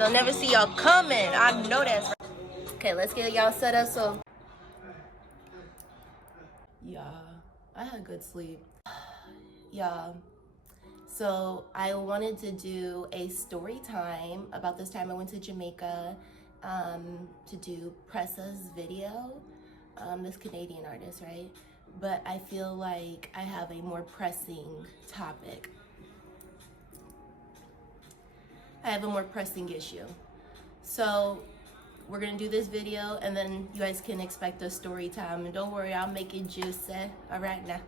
They'll never see y'all coming. I know that's right. Okay, let's get y'all set up. So, yeah, I had good sleep. Yeah. So I wanted to do a story time about this time I went to Jamaica to do Pressa's video, this Canadian artist, right? But I feel like I have a more pressing topic. I have a more pressing issue. So we're gonna do this video and then you guys can expect a story time. And don't worry, I'll make it juicy. All right now.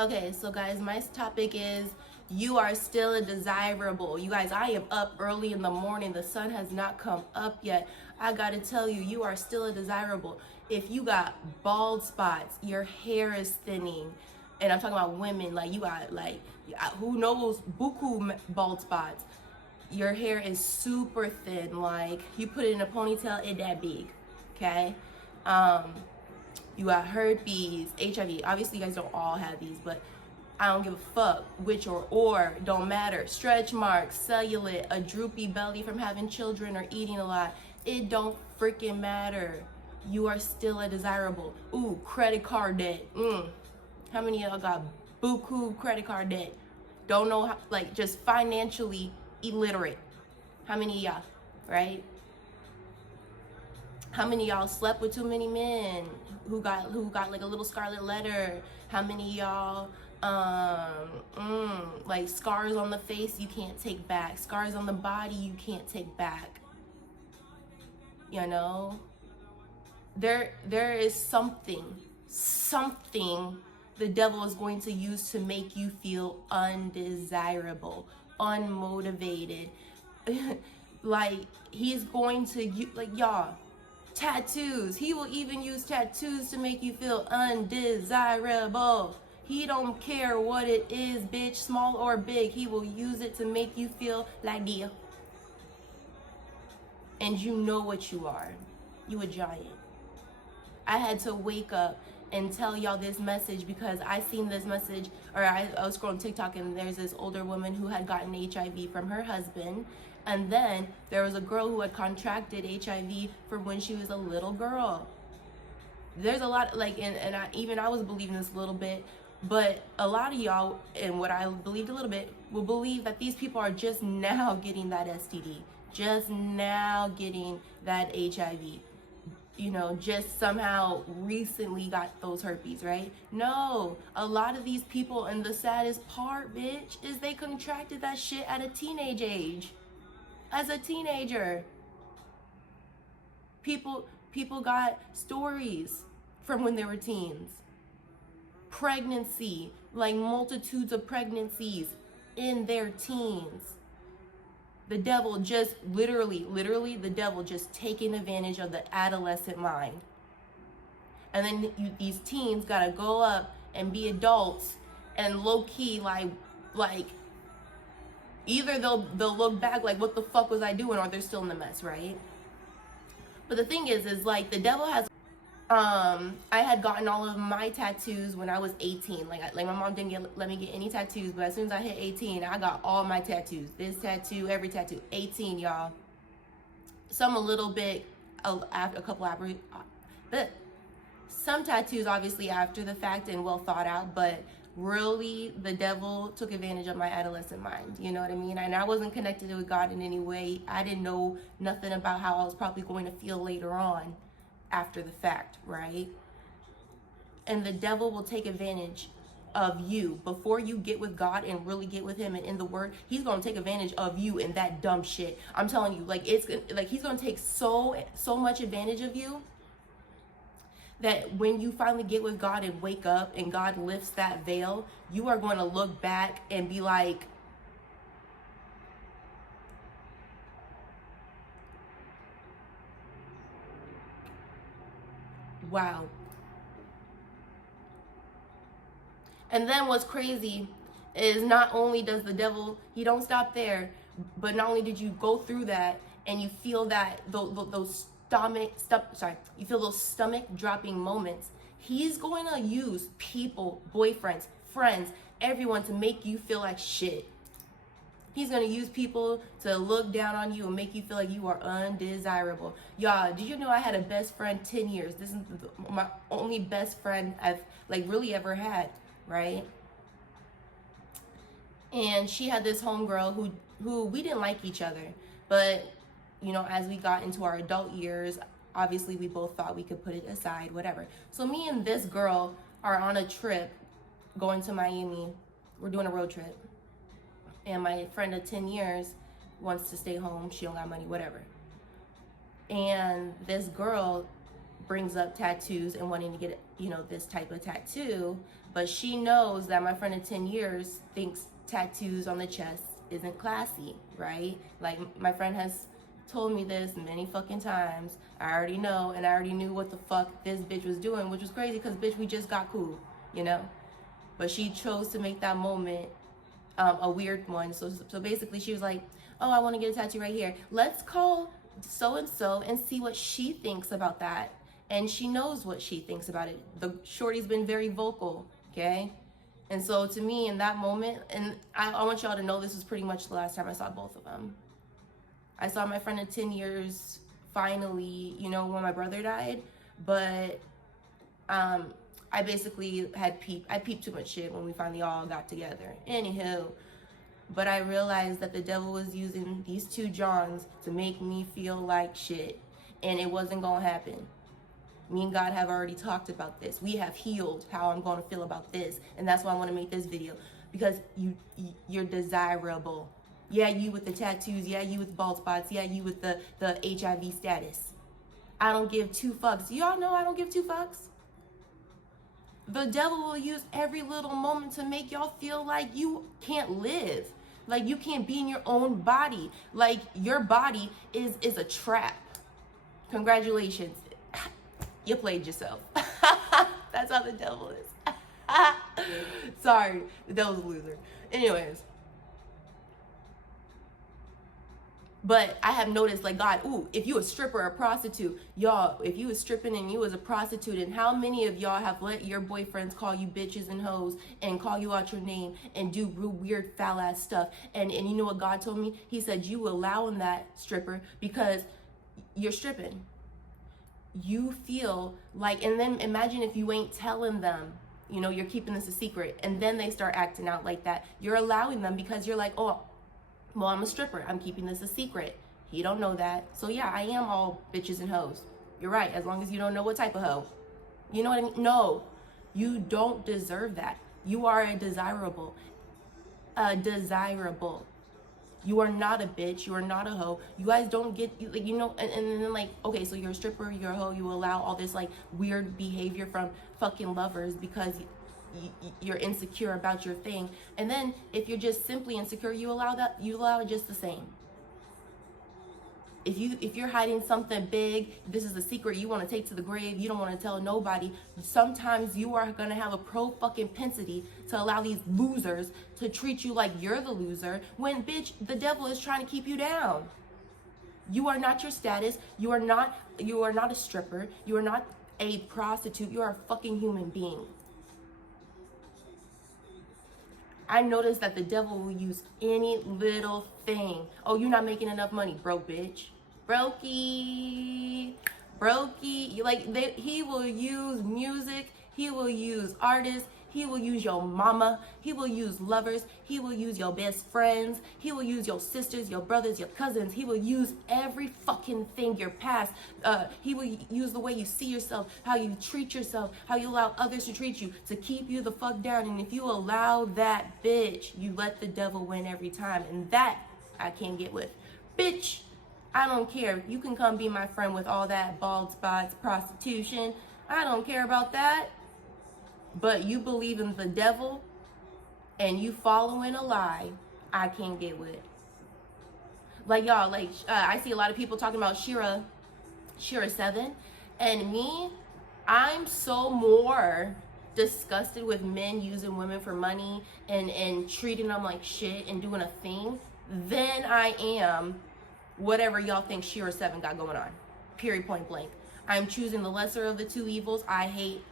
Okay, so guys, my topic is you are still a desirable. You guys, I am up early in the morning. The sun has not come up yet. I gotta tell you, you are still a desirable. If you got bald spots, your hair is thinning, and I'm talking about women, like you got like, who knows, buku bald spots. Your hair is super thin, like you put it in a ponytail, it that big, okay? You got herpes, HIV. Obviously, you guys don't all have these, but I don't give a fuck which or don't matter. Stretch marks, cellulite, a droopy belly from having children or eating a lot. It don't freaking matter. You are still a desirable. Ooh, credit card debt. How many of y'all got buku credit card debt? Don't know how, like just financially illiterate. How many of y'all, right? How many of y'all slept with too many men? Who got like a little scarlet letter? How many of y'all like scars on the face you can't take back, scars on the body you can't take back? You know, there is something the devil is going to use to make you feel undesirable, unmotivated. Like he's going to like y'all. Tattoos. He will even use tattoos to make you feel undesirable. He don't care what it is, bitch, small or big. He will use it to make you feel like deal. And you know what you are. You a giant. I had to wake up and tell y'all this message because I seen this message, or I was scrolling TikTok and there's this older woman who had gotten HIV from her husband. And then there was a girl who had contracted HIV from when she was a little girl. There's a lot, like, and I was believing this a little bit, but a lot of y'all, and what I believed a little bit, will believe that these people are just now getting that STD, just now getting that HIV, you know, just somehow recently got those herpes, right? No, a lot of these people, and the saddest part, bitch, is they contracted that shit at a teenage age. As a teenager, people got stories from when they were teens. Pregnancy, like multitudes of pregnancies in their teens. The devil just literally, the devil just taking advantage of the adolescent mind. And then these teens gotta go up and be adults and low key like either they'll look back like, what the fuck was I doing? Or they're still in the mess, right? But the thing is like the devil has, I had gotten all of my tattoos when I was 18. Like my mom didn't let me get any tattoos, but as soon as I hit 18, I got all my tattoos. This tattoo, every tattoo. 18, y'all. Some a little bit, after a couple after, but some tattoos obviously after the fact and well thought out, but really the devil took advantage of my adolescent mind, you know what I mean? And I wasn't connected with God in any way. I didn't know nothing about how I was probably going to feel later on after the fact, right? And the devil will take advantage of you before you get with God and really get with him and in the word. He's going to take advantage of you in that dumb shit. I'm telling you, like it's like he's going to take so much advantage of you that when you finally get with God and wake up and God lifts that veil, you are going to look back and be like, wow. And then what's crazy is not only does the devil, he don't stop there, but not only did you go through that and you feel that those you feel those stomach dropping moments, he's going to use people, boyfriends, friends, everyone to make you feel like shit. He's going to use people to look down on you and make you feel like you are undesirable. Y'all, did you know I had a best friend 10 years? This is my only best friend I've like really ever had, right? And she had this homegirl who we didn't like each other. But, you know, as we got into our adult years, obviously we both thought we could put it aside, whatever. So me and this girl are on a trip going to Miami. We're doing a road trip. And my friend of 10 years wants to stay home. She don't got money, whatever. And this girl brings up tattoos and wanting to get, you know, this type of tattoo. But she knows that my friend of 10 years thinks tattoos on the chest isn't classy, right? Like, my friend has told me this many fucking times. I already know, and I already knew what the fuck this bitch was doing, which was crazy because, bitch, we just got cool, you know? But she chose to make that moment a weird one. So basically she was like, oh, I want to get a tattoo right here. Let's call so-and-so and see what she thinks about that. And she knows what she thinks about it. The shorty's been very vocal, okay? And so to me in that moment, and I want y'all to know this was pretty much the last time I saw both of them. I saw my friend of 10 years finally, you know, when my brother died. But I basically I peeped too much shit when we finally all got together. Anywho, but I realized that the devil was using these two Johns to make me feel like shit. And it wasn't gonna happen. Me and God have already talked about this. We have healed how I'm gonna feel about this. And that's why I wanna make this video. Because you're desirable. Yeah, you with the tattoos. Yeah, you with bald spots. Yeah, you with the HIV status. I don't give two fucks. Y'all know I don't give two fucks. The devil will use every little moment to make y'all feel like you can't live. Like you can't be in your own body. Like your body is a trap. Congratulations. You played yourself. That's how the devil is. Sorry, the devil's a loser. Anyways. But I have noticed, like, God, ooh, if you a stripper or a prostitute, y'all, if you was stripping and you was a prostitute, and how many of y'all have let your boyfriends call you bitches and hoes and call you out your name and do real weird foul ass stuff? And you know what God told me? He said, you allowing that, stripper, because you're stripping. You feel like, and then imagine if you ain't telling them, you know, you're keeping this a secret, and then they start acting out like that. You're allowing them because you're like, oh, well, I'm a stripper. I'm keeping this a secret. He don't know that. So yeah, I am all bitches and hoes. You're right, as long as you don't know what type of hoe. You know what I mean? No, you don't deserve that. You are a desirable. Desirable. You are not a bitch. You are not a hoe. You guys don't get, like, you know, and then like, okay, so you're a stripper, you're a hoe, you allow all this like weird behavior from fucking lovers because you're insecure about your thing. And then if you're just simply insecure, you allow it just the same. If you're hiding something big, this is a secret you want to take to the grave, you don't want to tell nobody, sometimes you are going to have a propensity to allow these losers to treat you like you're the loser when, bitch, the devil is trying to keep you down. You are not your status. You are not a stripper. You are not a prostitute. You are a fucking human being. I noticed that the devil will use any little thing. Oh, you're not making enough money, broke bitch. Brokey. He will use music. He will use artists. He will use your mama. He will use lovers. He will use your best friends. He will use your sisters, your brothers, your cousins. He will use every fucking thing, your past. He will use the way you see yourself, how you treat yourself, how you allow others to treat you, to keep you the fuck down. And if you allow that, bitch, you let the devil win every time. And that I can't get with. Bitch, I don't care. You can come be my friend with all that bald spots, prostitution. I don't care about that. But you believe in the devil and you following a lie, I can't get with. Like, y'all, like, I see a lot of people talking about Shira 7. And me, I'm so more disgusted with men using women for money and treating them like shit and doing a thing than I am whatever y'all think Shira 7 got going on. Period, point blank. I'm choosing the lesser of the two evils. I hate...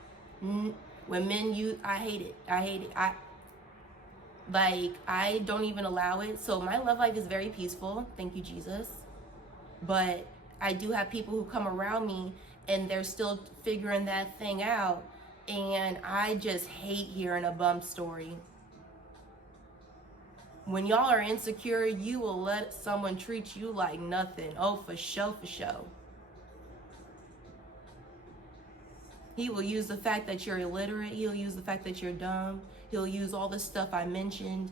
When men use, I hate it. Like, I don't even allow it. So my love life is very peaceful. Thank you, Jesus. But I do have people who come around me and they're still figuring that thing out. And I just hate hearing a bum story. When y'all are insecure, you will let someone treat you like nothing. Oh, for sure, for sure. He will use the fact that you're illiterate. He'll use the fact that you're dumb. He'll use all the stuff I mentioned.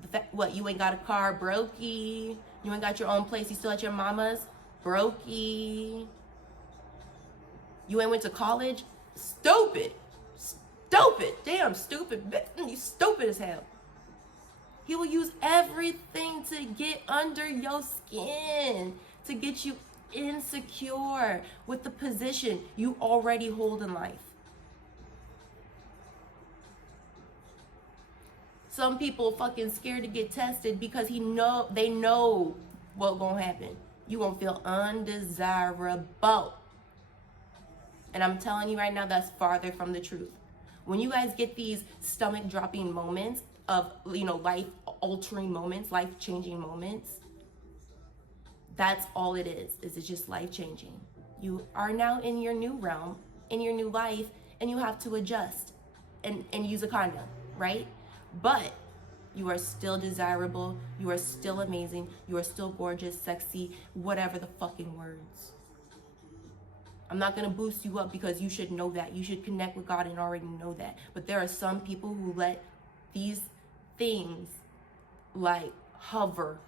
The fact, what, you ain't got a car? Brokey. You ain't got your own place. You still at your mama's? Brokey. You ain't went to college? Stupid. Stupid. Damn, stupid. You stupid as hell. He will use everything to get under your skin, to get you insecure with the position you already hold in life. Some people fucking scared to get tested because they know what gonna happen. You gonna feel undesirable. And I'm telling you right now, that's farther from the truth. When you guys get these stomach dropping moments of, life altering moments, life changing moments, that's all it is. It's just life changing. You are now in your new realm, in your new life, and you have to adjust and use a condom, right? But you are still desirable. You are still amazing. You are still gorgeous, sexy, whatever the fucking words. I'm not going to boost you up because you should know that. You should connect with God and already know that. But there are some people who let these things like hover.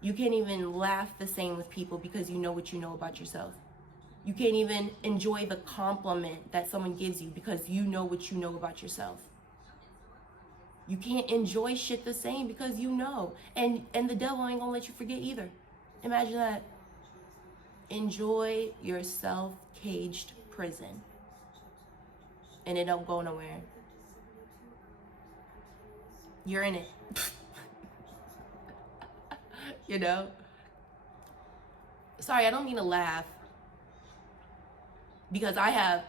You can't even laugh the same with people because you know what you know about yourself. You can't even enjoy the compliment that someone gives you because you know what you know about yourself. You can't enjoy shit the same because you know. And the devil ain't gonna let you forget either. Imagine that. Enjoy your self-caged prison. And it don't go nowhere. You're in it. Sorry, I don't mean to laugh. Because I have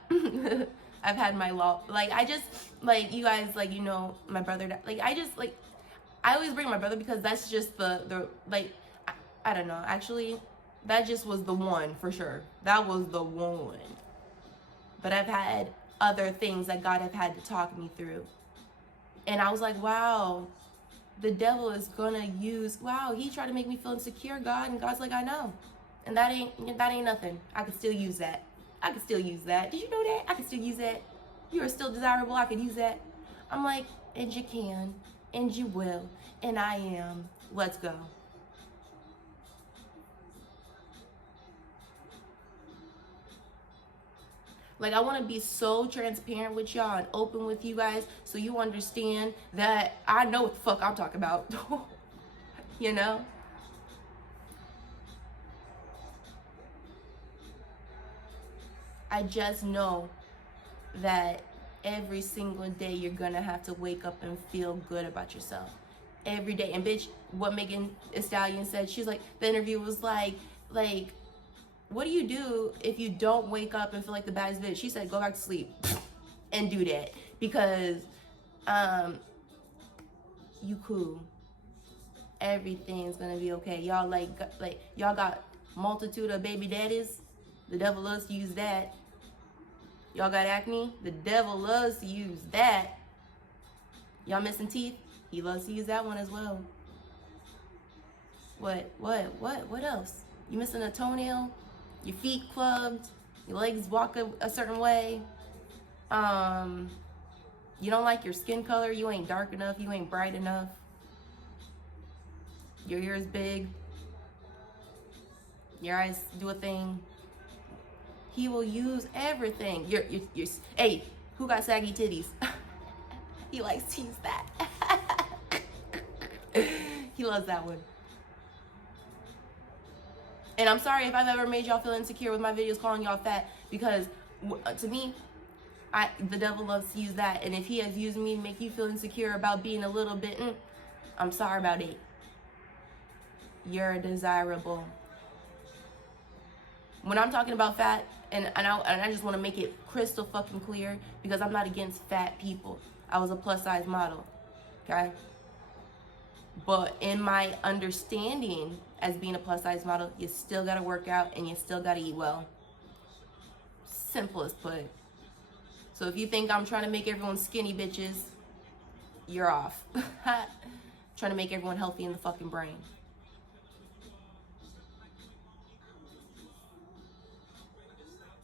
I've had my law, I just, you guys, my brother, I always bring my brother because that's just I don't know, actually, that just was the one, for sure. That was the one. But I've had other things that God have had to talk me through. And I was like, wow, the devil is gonna use, he tried to make me feel insecure, God, and God's like, I know. And that ain't nothing. I could still use that. Did you know that? I can still use that. You are still desirable. I could use that. I'm like, and you can, and you will, and I am. Let's go. I want to be so transparent with y'all and open with you guys so you understand that I know what the fuck I'm talking about. I just know that every single day you're gonna have to wake up and feel good about yourself. Every day. And bitch, what Megan Thee Stallion said, she's like, the interview was like, what do you do if you don't wake up and feel like the baddest bitch? She said, go back to sleep and do that because you cool. Everything's gonna be okay. Y'all y'all got multitude of baby daddies. The devil loves to use that. Y'all got acne? The devil loves to use that. Y'all missing teeth? He loves to use that one as well. What else? You missing a toenail? Your feet clubbed? Your legs walk a certain way? You don't like your skin color? You ain't dark enough? You ain't bright enough? Your ears big? Your eyes do a thing? He will use everything. Hey, who got saggy titties? He likes to use that. He loves that one. And I'm sorry if I've ever made y'all feel insecure with my videos calling y'all fat, because to me, the devil loves to use that. And if he has used me to make you feel insecure about being a little bit, I'm sorry about it. You're desirable. When I'm talking about fat, and I just want to make it crystal fucking clear, because I'm not against fat people. I was a plus size model. okay? But in my understanding as being a plus size model, you still gotta work out and you still gotta eat well. Simple as put. So if you think I'm trying to make everyone skinny bitches, you're off. Trying to make everyone healthy in the fucking brain.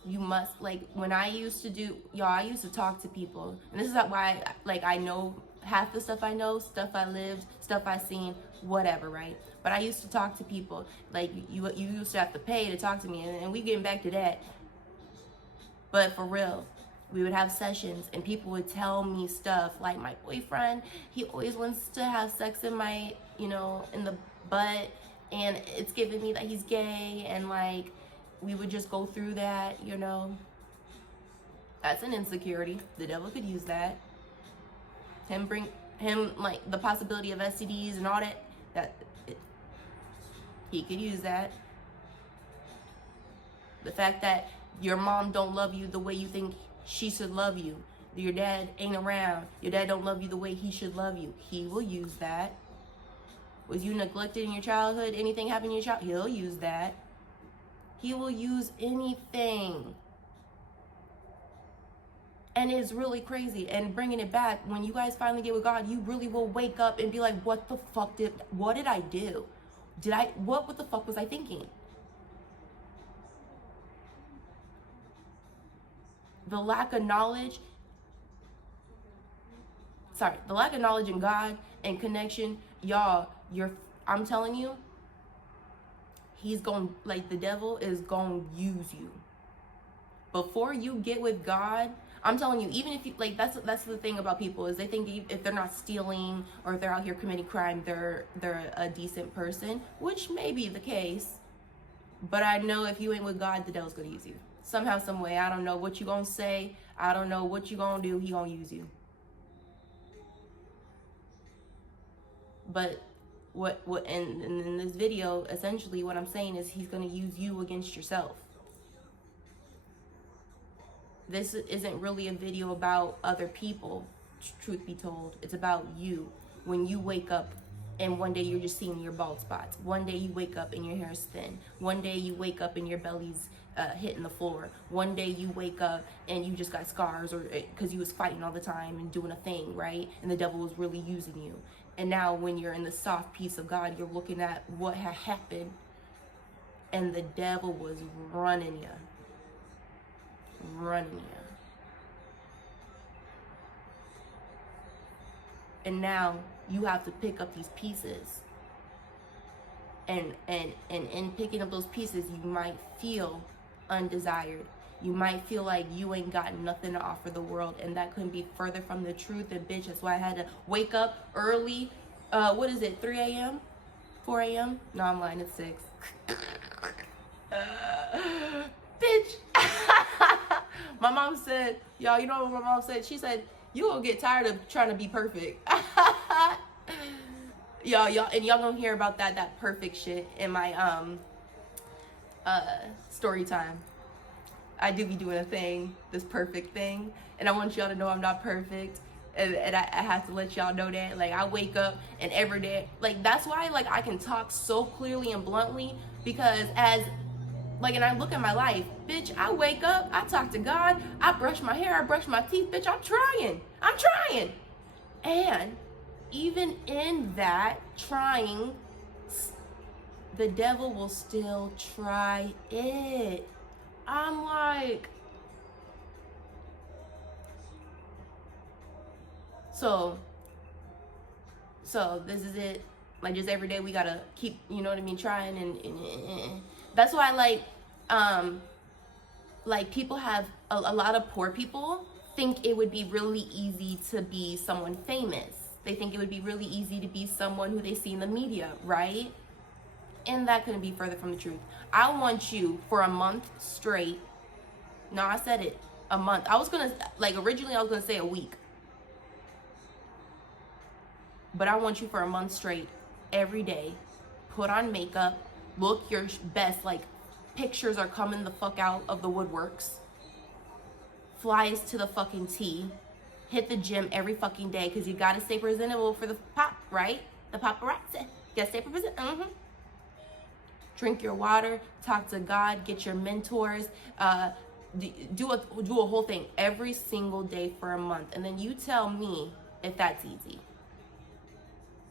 You must, like, when I used to do, y'all, I used to talk to people. And this is why, like, I know half the stuff I know, stuff I lived, stuff I seen, whatever, right? But I used to talk to people. Like, you used to have to pay to talk to me. And we getting back to that. But for real, we would have sessions and people would tell me stuff like, my boyfriend, he always wants to have sex in my, in the butt. And it's giving me that he's gay. And, like, we would just go through that, That's an insecurity. The devil could use that. Him like the possibility of STDs and all that, he could use that. The fact that your mom don't love you the way you think she should love you. Your dad ain't around. Your dad don't love you the way he should love you. He will use that. Was you neglected in your childhood? Anything happened in your childhood? He'll use that. He will use anything. And it's really crazy. And bringing it back, when you guys finally get with God, you really will wake up and be like, what the fuck what did I do? What the fuck was I thinking? The lack of knowledge in God and connection, y'all, I'm telling you, the devil is going to use you. Before you get with God, I'm telling you, even if you, that's the thing about people, is they think if they're not stealing or if they're out here committing crime, they're a decent person, which may be the case. But I know if you ain't with God, the devil's going to use you. Somehow, some way. I don't know what you going to say. I don't know what you going to do. He going to use you. But in this video, essentially what I'm saying is he's going to use you against yourself. This isn't really a video about other people, truth be told. It's about you. When you wake up and one day you're just seeing your bald spots. One day you wake up and your hair's thin. One day you wake up and your belly's hitting the floor. One day you wake up and you just got scars, or because you was fighting all the time and doing a thing, right? And the devil was really using you. And now when you're in the soft peace of God, you're looking at what had happened, and the devil was running you. And now you have to pick up these pieces. And in picking up those pieces, you might feel undesired. You might feel like you ain't got nothing to offer the world, and that couldn't be further from the truth. And bitch, that's why I had to wake up early. 3 a.m.? 4 a.m.? No, I'm lying, it's 6. Bitch. My mom said, y'all, you know what my mom said? She said, you will get tired of trying to be perfect. y'all gonna hear about that perfect shit in my story time. I do be doing a thing, this perfect thing, and I want y'all to know I'm not perfect, and I have to let y'all know that. Like, I wake up and every day, like, that's why, like, I can talk so clearly and bluntly, because and I look at my life, bitch, I wake up, I talk to God, I brush my hair, I brush my teeth, bitch, I'm trying. And even in that trying, the devil will still try it. I'm like, so this is it. Like, just every day we gotta keep, trying, and that's why, people have a lot of poor people think it would be really easy to be someone famous. They think it would be really easy to be someone who they see in the media, right? And that couldn't be further from the truth. I want you for a month straight. No, I said it, a month. Originally I was gonna say a week. But I want you for a month straight, every day, put on makeup, look your best, pictures are coming the fuck out of the woodworks, flies to the fucking T, Hit the gym every fucking day because you gotta stay presentable for the pop, right? The paparazzi. You gotta stay presentable. Drink your water, talk to God, get your mentors, do a whole thing every single day for a month. And then you tell me if that's easy.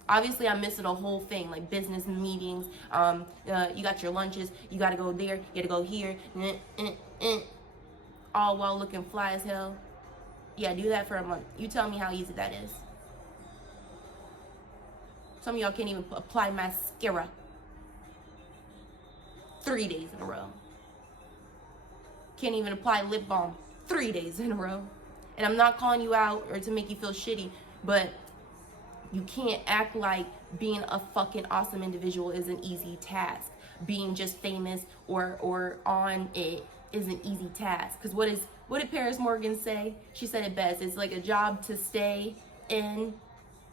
Obviously, I'm missing a whole thing, like business meetings. You got your lunches. You got to go there. You got to go here. All while looking fly as hell. Yeah, do that for a month. You tell me how easy that is. Some of y'all can't even apply mascara 3 days in a row. Can't even apply lip balm 3 days in a row. And I'm not calling you out or to make you feel shitty, but you can't act like being a fucking awesome individual is an easy task. Being just famous or on it is an easy task. Because what did Paris Morgan say? She said it best. It's like a job to stay in,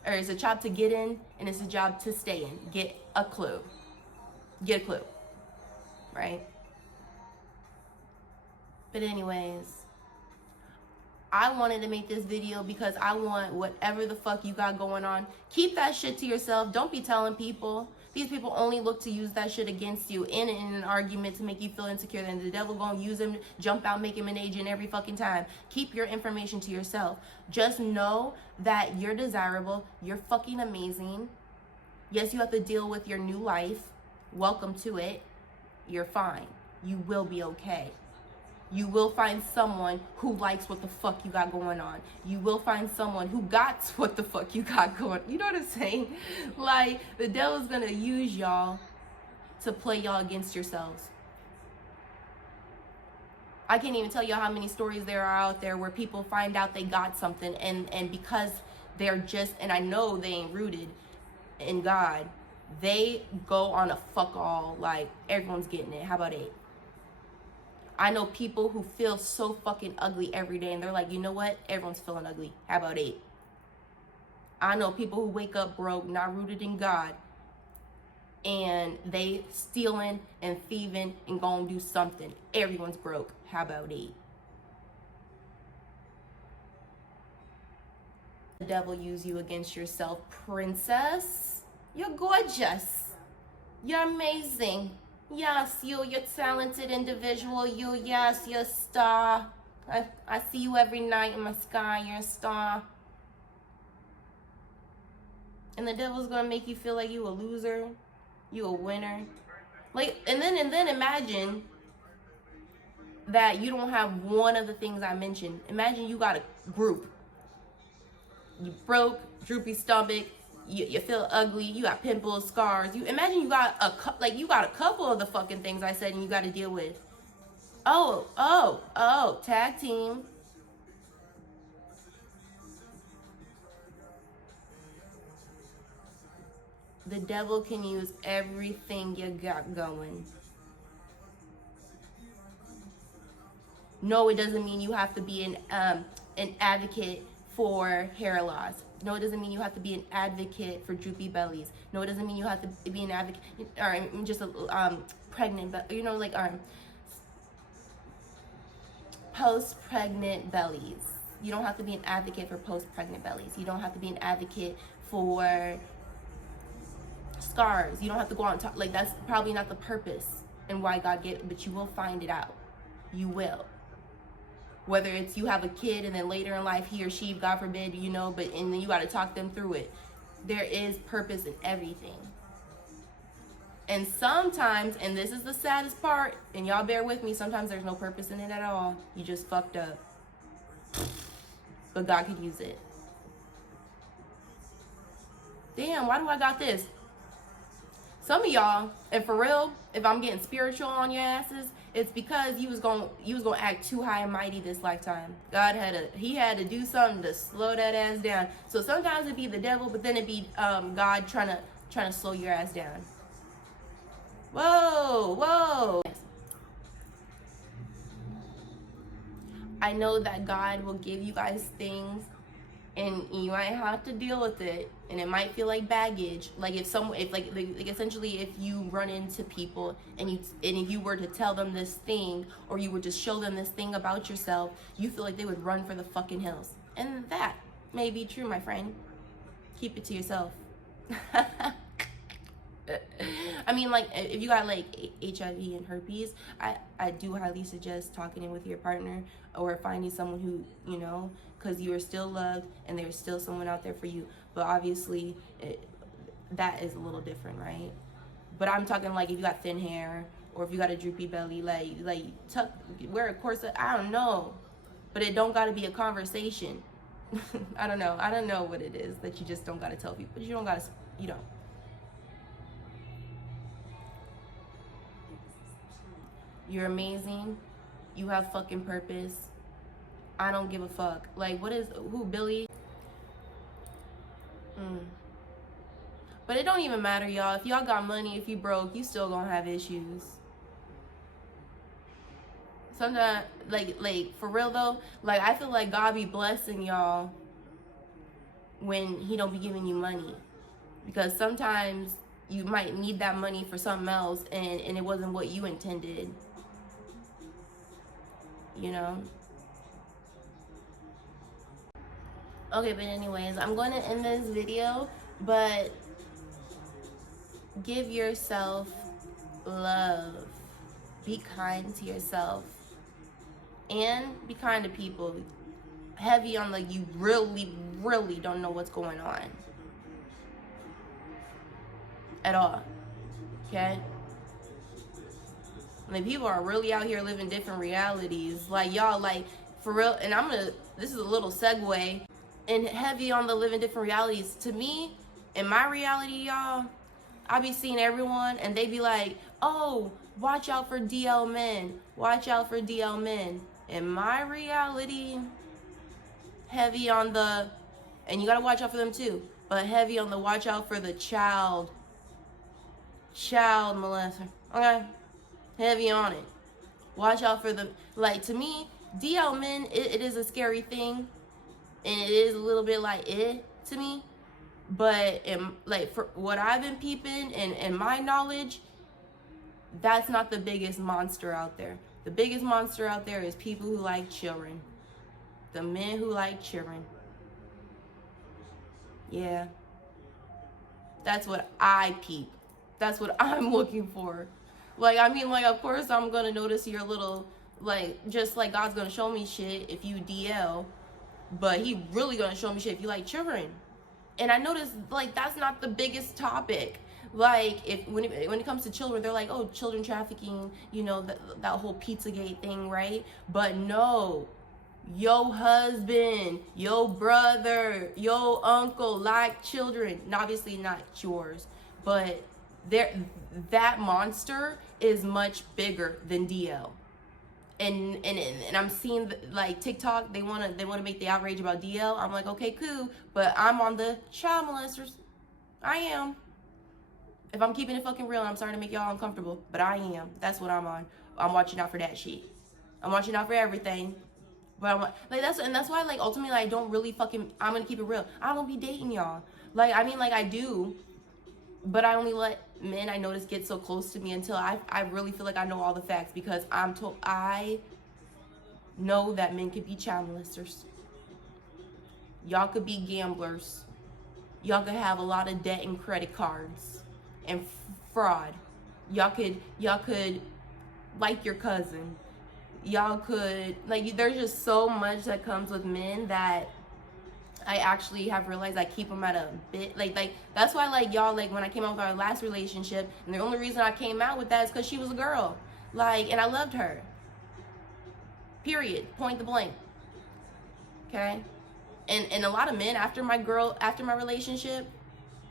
or it's a job to get in, and it's a job to stay in. Get a clue. Get a clue. Right? But anyways, I wanted to make this video because I want whatever the fuck you got going on, keep that shit to yourself. Don't be telling people. These people only look to use that shit against you in an argument to make you feel insecure. And the devil gonna use him, jump out, make him an agent every fucking time. Keep your information to yourself. Just know that you're desirable. You're fucking amazing. Yes, you have to deal with your new life. Welcome to it. You're fine. You will be okay. You will find someone who likes what the fuck you got going on. You will find someone who got what the fuck you got going on. You know what I'm saying? Like, the devil's gonna use y'all to play y'all against yourselves. I can't even tell y'all how many stories there are out there where people find out they got something and because they're just, and I know they ain't rooted in God, they go on a fuck all, like, everyone's getting it. How about 8? I know people who feel so fucking ugly every day and they're like, you know what? Everyone's feeling ugly. How about 8? I know people who wake up broke, not rooted in God, and they stealing and thieving and gonna do something. Everyone's broke. How about 8? The devil use you against yourself, princess. You're gorgeous. You're amazing. Yes, you're a talented individual. Yes, you're a star. I see you every night in my sky. You're a star. And the devil's gonna make you feel like you a loser, you a winner. Like, and then imagine that you don't have one of the things I mentioned. Imagine you got a group. You broke, droopy stomach. You feel ugly, you got pimples, scars. You imagine you got a couple of the fucking things I said and you got to deal with. Oh, tag team. The devil can use everything you got going. No, it doesn't mean you have to be an advocate for hair loss. No, it doesn't mean you have to be an advocate for droopy bellies. No, it doesn't mean you have to be an advocate, or just a pregnant, like post-pregnant bellies. You don't have to be an advocate for post-pregnant bellies. You don't have to be an advocate for scars. You don't have to go on top. Like, that's probably not the purpose and why God gave it, but you will find it out. You will. Whether it's you have a kid and then later in life he or she, God forbid, and then you got to talk them through it. There is purpose in everything. And sometimes, and this is the saddest part, and y'all bear with me, sometimes there's no purpose in it at all. You just fucked up. But God could use it. Damn, why do I got this? Some of y'all, and for real, if I'm getting spiritual on your asses, it's because you was gonna act too high and mighty this lifetime. God had to do something to slow that ass down. So sometimes it'd be the devil, but then it'd be God trying to slow your ass down. Whoa. I know that God will give you guys things and you might have to deal with it, and it might feel like baggage. Like essentially if you run into people and if you were to tell them this thing, or you were to show them this thing about yourself, you feel like they would run for the fucking hills. And that may be true, my friend. Keep it to yourself. I mean, like, if you got like HIV and herpes, I do highly suggest talking in with your partner or finding someone who, you know, because you are still loved and there's still someone out there for you. But obviously, that is a little different, right? But I'm talking like if you got thin hair or if you got a droopy belly, like wear a corset. I don't know, but it don't gotta be a conversation. I don't know what it is that you just don't gotta tell people. But you don't gotta, you know. You're amazing. You have fucking purpose. I don't give a fuck. Like, who, Billy? But it don't even matter, y'all. If y'all got money, if you broke, you still gonna have issues. Sometimes, like for real though, like I feel like God be blessing y'all when he don't be giving you money. Because sometimes you might need that money for something else and it wasn't what you intended. You know? Okay, but anyways, I'm going to end this video, but give yourself love. Be kind to yourself. And be kind to people. Heavy on like you really, really don't know what's going on. At all. Okay? Like people are really out here living different realities. Like y'all, like for real, and this is a little segue, and heavy on the living different realities. To me, in my reality, y'all, I be seeing everyone and they be like, oh, watch out for DL men. Watch out for DL men. In my reality, heavy on the, and you gotta watch out for them too, but heavy on the watch out for the child molester. Okay? Heavy on it. Watch out for the, like to me, DL men, it is a scary thing. And it is a little bit like to me. But like for what I've been peeping and my knowledge, that's not the biggest monster out there. The biggest monster out there is people who like children. The men who like children. Yeah. That's what I peep. That's what I'm looking for. Like, I mean, like, of course I'm gonna notice your little, like, just like God's gonna show me shit if you DL, but he really gonna show me shit if you like children. And I noticed, like, that's not the biggest topic. Like, when it comes to children, they're like, oh, children trafficking, you know, that whole Pizzagate thing, right? But no, your husband, your brother, your uncle like children. And obviously not yours, but that monster is much bigger than DL. And I'm seeing like TikTok, they wanna make the outrage about DL. I'm like, okay, cool, but I'm on the child molesters. I am. If I'm keeping it fucking real, and I'm sorry to make y'all uncomfortable, but I am. That's what I'm on. I'm watching out for that shit. I'm watching out for everything. But I'm like that's why like ultimately I don't really fucking, I'm gonna keep it real. I don't be dating y'all. Like I mean like I do, but I only let men I notice get so close to me until I really feel like I know all the facts, because I know that men could be child molesters. Y'all could be gamblers. Y'all could have a lot of debt and credit cards and fraud. Y'all could like your cousin. Y'all could like, there's just so much that comes with men that I actually have realized I keep them at a bit like that's why like y'all, like when I came out with our last relationship, and the only reason I came out with that is because she was a girl, like, and I loved her, period, point blank. Okay? And a lot of men after my relationship,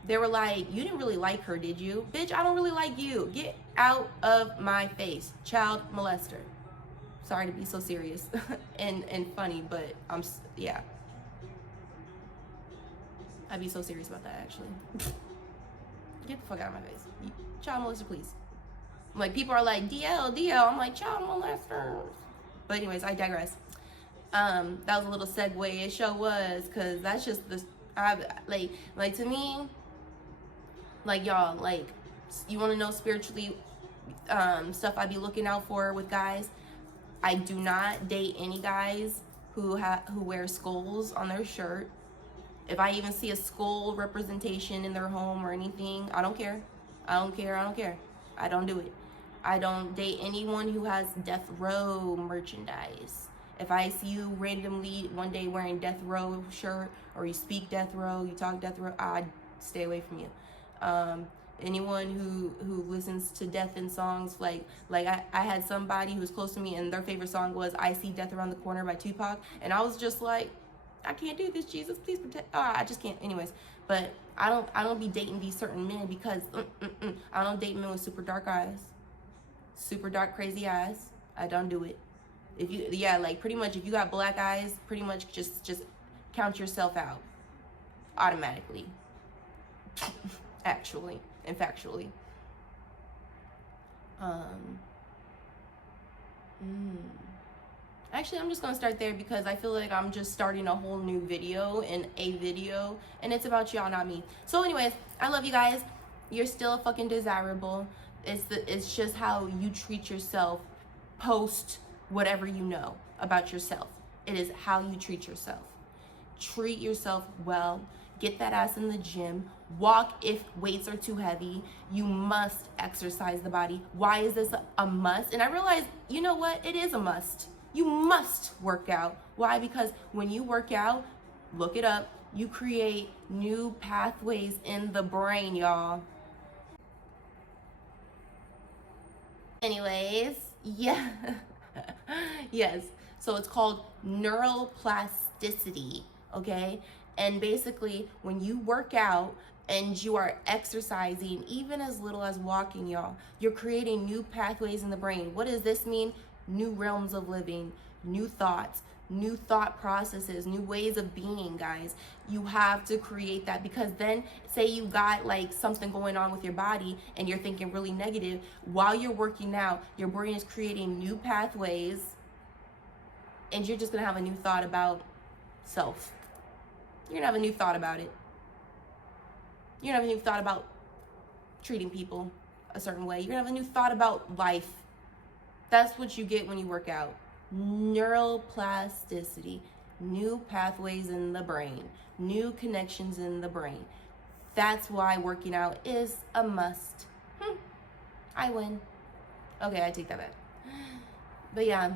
they were like, you didn't really like her, did you? Bitch, I don't really like you. Get out of my face. Child molester. Sorry to be so serious and funny, but yeah. I'd be so serious about that, actually. Get the fuck out of my face. Child molester, please. Like, people are like, DL. I'm like, child molesters. But anyways, I digress. That was a little segue. It sure was, because that's just like to me, like, y'all, like, you want to know spiritually stuff I be looking out for with guys? I do not date any guys who wear skulls on their shirt. If I even see a skull representation in their home or anything, I don't care. I don't care. I don't care. I don't do it. I don't date anyone who has Death Row merchandise. If I see you randomly one day wearing Death Row shirt, or you speak Death Row, you talk Death Row, I'd stay away from you. Anyone who listens to death in songs, like I had somebody who was close to me and their favorite song was I See Death Around the Corner by Tupac, and I was just like, I can't do this, Jesus, please protect. I just can't. Anyways, but I don't be dating these certain men because I don't date men with super dark eyes, super dark crazy eyes. I don't do it. If you, yeah, like pretty much if you got black eyes, pretty much just count yourself out automatically. Actually and factually. Actually, I'm just gonna start there because I feel like I'm just starting a whole new video and it's about y'all, not me. So anyways, I love you guys. You're still fucking desirable. It's just how you treat yourself post whatever you know about yourself. It is how you treat yourself. Treat yourself well. Get that ass in the gym. Walk if weights are too heavy. You must exercise the body. Why is this a must? And I realize, you know what? It is a must. You must work out. Why? Because when you work out, look it up, you create new pathways in the brain, y'all. Anyways, yeah. Yes. So it's called neuroplasticity, okay? And basically, when you work out and you are exercising, even as little as walking, y'all, you're creating new pathways in the brain. What does this mean? New realms of living, new thoughts, new thought processes, new ways of being, guys. You have to create that, because then say you got like something going on with your body and you're thinking really negative. While you're working out, your brain is creating new pathways and you're just gonna have a new thought about self. You're gonna have a new thought about it. You're gonna have a new thought about treating people a certain way. You're gonna have a new thought about life. That's what you get when you work out. Neuroplasticity, new pathways in the brain, new connections in the brain. That's why working out is a must. I win. Okay, I take that back. But yeah.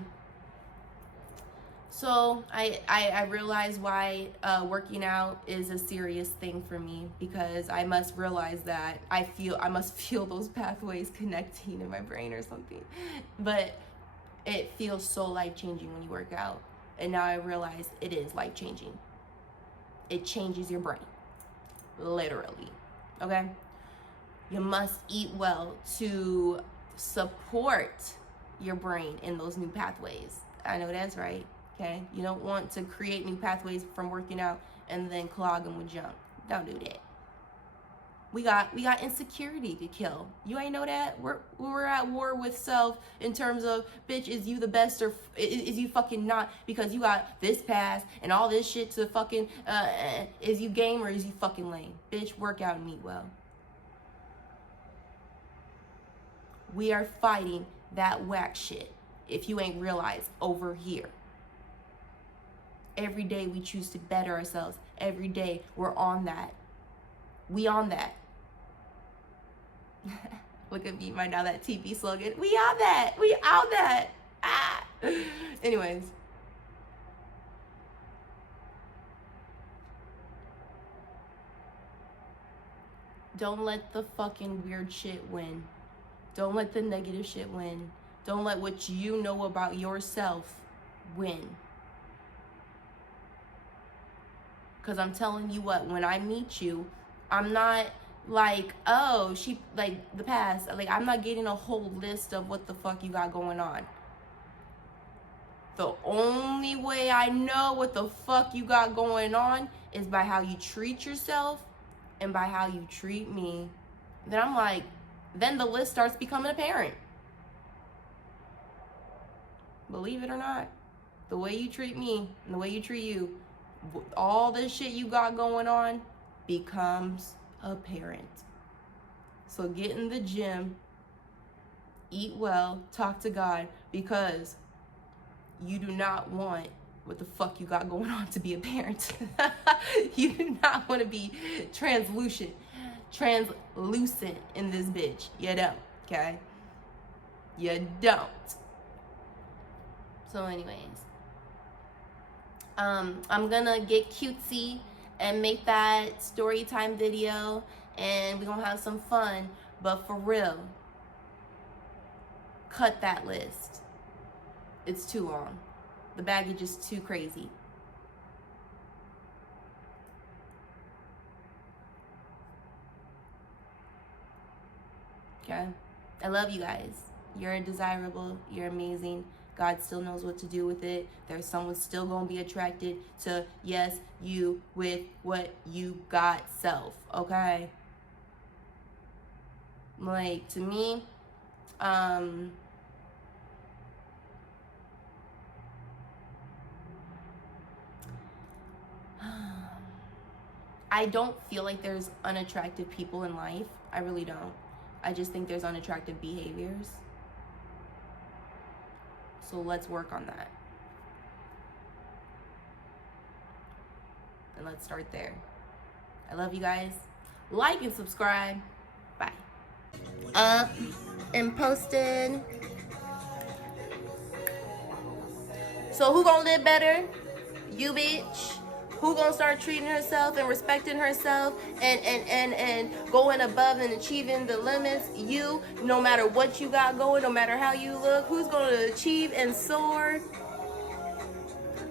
So I realize why working out is a serious thing for me, because I must realize that I must feel those pathways connecting in my brain or something. But it feels so life-changing when you work out. And now I realize it is life-changing. It changes your brain. Literally. Okay? You must eat well to support your brain in those new pathways. I know that's right. Okay, you don't want to create new pathways from working out and then clog them with junk. Don't do that. We got insecurity to kill. You ain't know that? We're at war with self in terms of, bitch, is you the best or is you fucking not, because you got this pass and all this shit to fucking is you game or is you fucking lame? Bitch, work out and eat well. We are fighting that whack shit, if you ain't realized, over here. Every day we choose to better ourselves. Every day we're on that. We on that. Look at me right now, that TV slogan. We on that. We on that. Ah. Anyways. Don't let the fucking weird shit win. Don't let the negative shit win. Don't let what you know about yourself win. Because I'm telling you what, when I meet you, I'm not like, oh, she, like the past, like I'm not getting a whole list of what the fuck you got going on. The only way I know what the fuck you got going on is by how you treat yourself and by how you treat me. Then I'm like, then the list starts becoming apparent. Believe it or not, the way you treat me and the way you treat you, all this shit you got going on becomes apparent. So get in the gym, eat well, talk to God, because you do not want what the fuck you got going on to be a parent. You do not want to be translucent in this bitch. You don't, okay? You don't. So anyways, I'm gonna get cutesy and make that story time video, and we're gonna have some fun. But for real, cut that list. It's too long. The baggage is too crazy. Okay? I love you guys. You're desirable. You're amazing. God still knows what to do with it. There's someone still gonna be attracted to, yes, you with what you got self. Okay? Like, to me, I don't feel like there's unattractive people in life. I really don't. I just think there's unattractive behaviors. So let's work on that. And let's start there. I love you guys. Like and subscribe. Bye. Up and posted. So who gonna live better? You, bitch. Who gonna start treating herself and respecting herself and going above and achieving the limits? You, no matter what you got going, no matter how you look, who's gonna achieve and soar?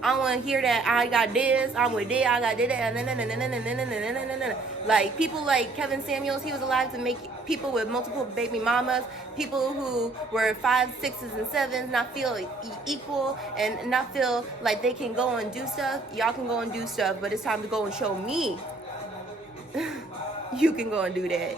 I want to hear that I got this, I'm with this, I got this, like people like Kevin Samuels, he was alive to make people with multiple baby mamas, people who were 5, 6s, and 7s not feel equal and not feel like they can go and do stuff. Y'all can go and do stuff, but it's time to go and show me you can go and do that.